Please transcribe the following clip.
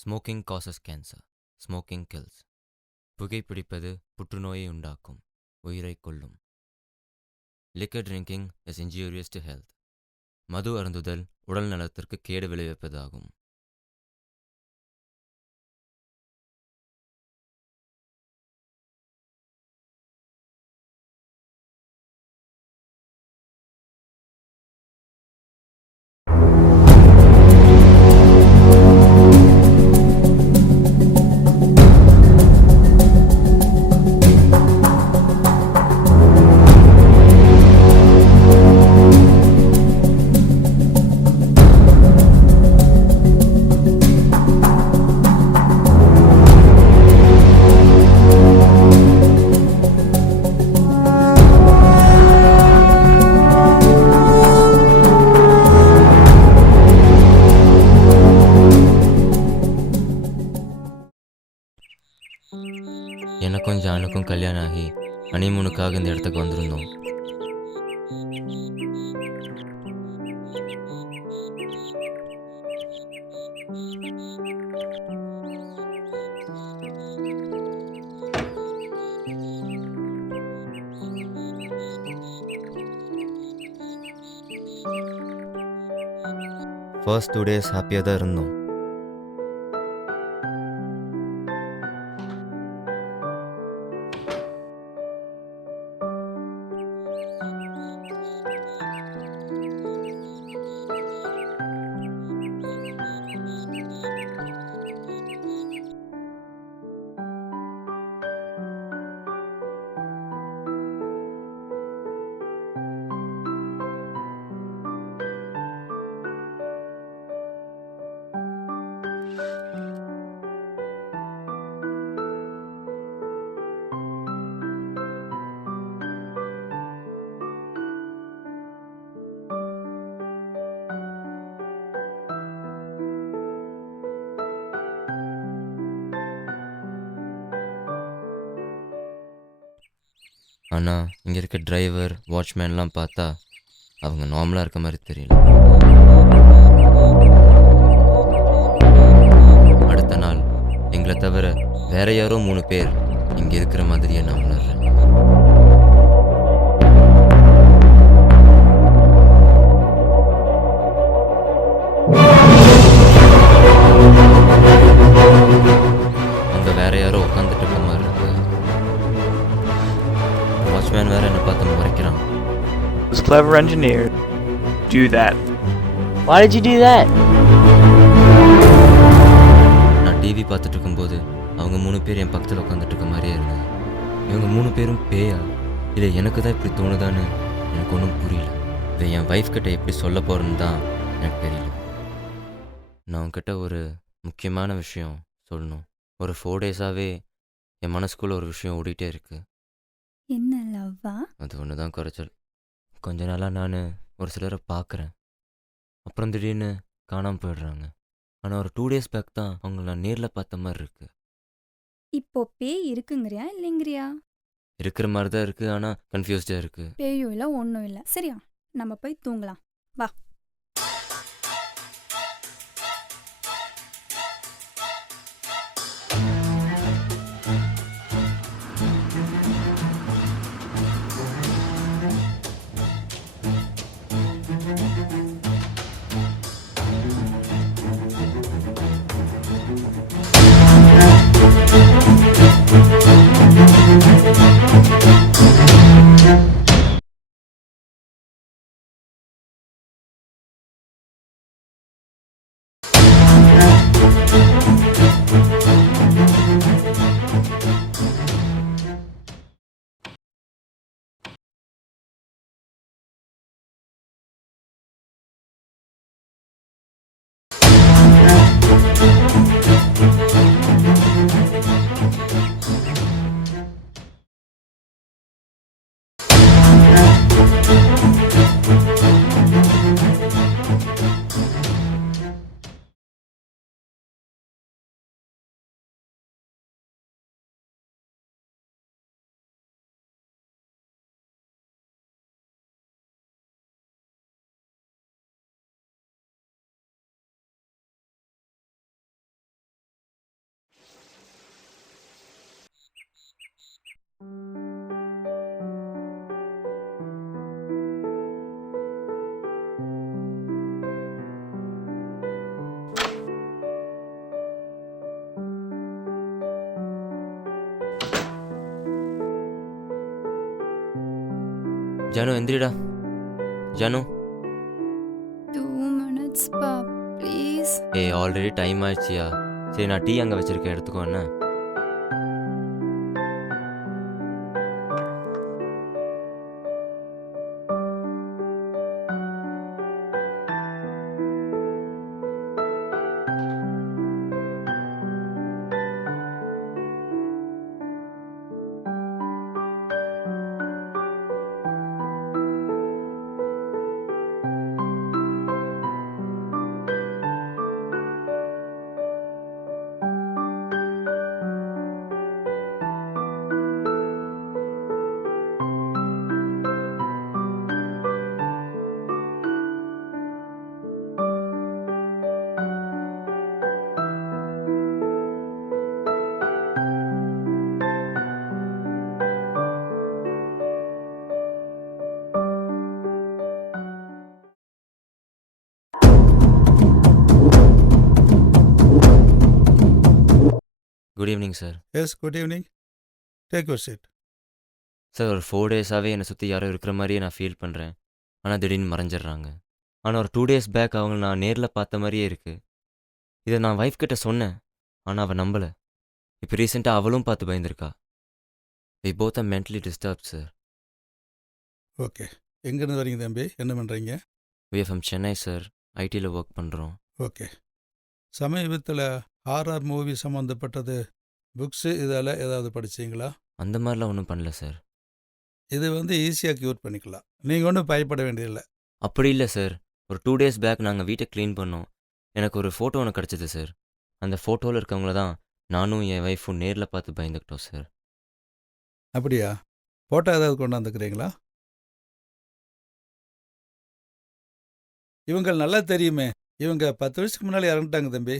Smoking causes cancer. Smoking kills. புகைப்பிடிப்பது புற்றுநோயை உண்டாக்கும், உயிரை கொல்லும். Liquor drinking is injurious to health. மது அருந்துதல் உடல் நலத்திற்கு கேடு விளைவிப்பதாகும். எனக்கும் ஜானுக்கும் கல்யாணம் ஆகி ஹனிமூனுக்காக இந்த இடத்துக்கு வந்திருந்தோம். ஃபர்ஸ்ட் 2 days ஹாப்பியாக தான் இருந்தோம். ஆனால் இங்கே இருக்க டிரைவர் வாட்ச்மேன்லாம் பார்த்தா அவங்க நார்மலாக இருக்க மாதிரி தெரியல. அடுத்த நாள் எங்களை தவிர வேற யாரோ 3 பேர் இங்கே இருக்கிற மாதிரியே நான் உணர்றேன். அங்கே வேற யாரோ உட்காந்துட்டு இருக்க மாதிரி இருக்கு. வாட்ச்மேன் வேற என்னை பார்த்து முறைக்கிறான். This clever engineer do that. Why did you do that? நான் டிவி பார்த்துட்டு இருக்கும்போது அவங்க 3 பேர் என் பக்கத்தில் உட்காந்துட்டு இருக்க மாதிரியே இருந்தது. இவங்க 3 பேரும் பேயா இல்லை எனக்கு தான் இப்படி தோணுதான்னு எனக்கு ஒன்றும் புரியல. இதை என் ஒய்ஃப் கிட்ட எப்படி சொல்ல போகிறேன்னு தான் எனக்கு தெரியல. நான் உங்ககிட்ட ஒரு முக்கியமான விஷயம் சொல்லணும். ஒரு 4 days-ஆவே என் மனசுக்குள்ளே ஒரு விஷயம் ஓடிட்டே இருக்கு. என்ன லவ்வா? அது ஒன்று தான் குறைச்சல். கொஞ்ச நாளாக நான் ஒரு சிலரை பார்க்குறேன், அப்புறம் திடீர்னு காணாமல் போயிடுறாங்க. ஆனால் ஒரு 2 days பேக் தான் அவங்கள நான் நேரில் பார்த்த மாதிரி இருக்கு. இப்போ பேய் இருக்குங்கிறியா இல்லைங்கிறியா? இருக்கிற மாதிரி தான் இருக்குது, ஆனால் கன்ஃபியூஸ்டாக இருக்குது. பேயும் இல்லை ஒன்றும் இல்லை. சரியா, நம்ம போய் தூங்கலாம். வா. ஜானு எந்திரிடா. ஜானு. 2 minutes பா ப்ளீஸ். ஏய் ஆல்ரெடி டைம் ஆயிடுச்சியா. சரி நான் டீ அங்கே வச்சுருக்கேன், எடுத்துக்கோ என்ன. Good evening sir. Yes, good evening. Take your seat. Sir ஒரு 4 டேஸாகவே என்னை சுற்றி யாரோ இருக்கிற மாதிரியே நான் ஃபீல் பண்ணுறேன். ஆனால் திடீர்னு மறைஞ்சிடுறாங்க. ஆனால் ஒரு 2 டேஸ் பேக் அவங்கள நான் நேரில் பார்த்த மாதிரியே இருக்குது. இதை நான் ஒய்ஃப் கிட்ட சொன்னேன், ஆனால் அவள் நம்பலை. இப்போ ரீசெண்டாக அவளும் பார்த்து பயந்துருக்கா. We both are mentally disturb sir. Okay, எங்கேருந்து வரீங்க தம்பி? என்ன பண்ணுறீங்க? We from Chennai sir. ஐடியில் ஒர்க் பண்ணுறோம். ஓகே. சமீபத்தில் ஹாரர் மூவி சம்மந்தப்பட்டது புக்ஸு இதெல்லாம் ஏதாவது படிச்சீங்களா? அந்த மாதிரிலாம் ஒன்றும் பண்ணல சார். இது ஈஸியாக க்யூர் பண்ணிக்கலாம். நீங்கள் ஒன்றும் பயப்பட வேண்டியதில்லை. அப்படி இல்லை சார். ஒரு 2 டேஸ் பேக் நாங்கள் வீட்டை க்ளீன் பண்ணோம். எனக்கு ஒரு ஃபோட்டோ ஒன்று கிடச்சிது சார். அந்த ஃபோட்டோவில் இருக்கவங்கள தான் நானும் என் ஒய்ஃபும் நேரில் பார்த்து பயந்துக்கிட்டோம் சார். அப்படியா? ஃபோட்டோ ஏதாவது கொண்டாந்துக்கிறீங்களா? இவங்க நல்லா தெரியுமே. இவங்க 10 வருஷத்துக்கு முன்னாடி இறந்துட்டாங்க தம்பி.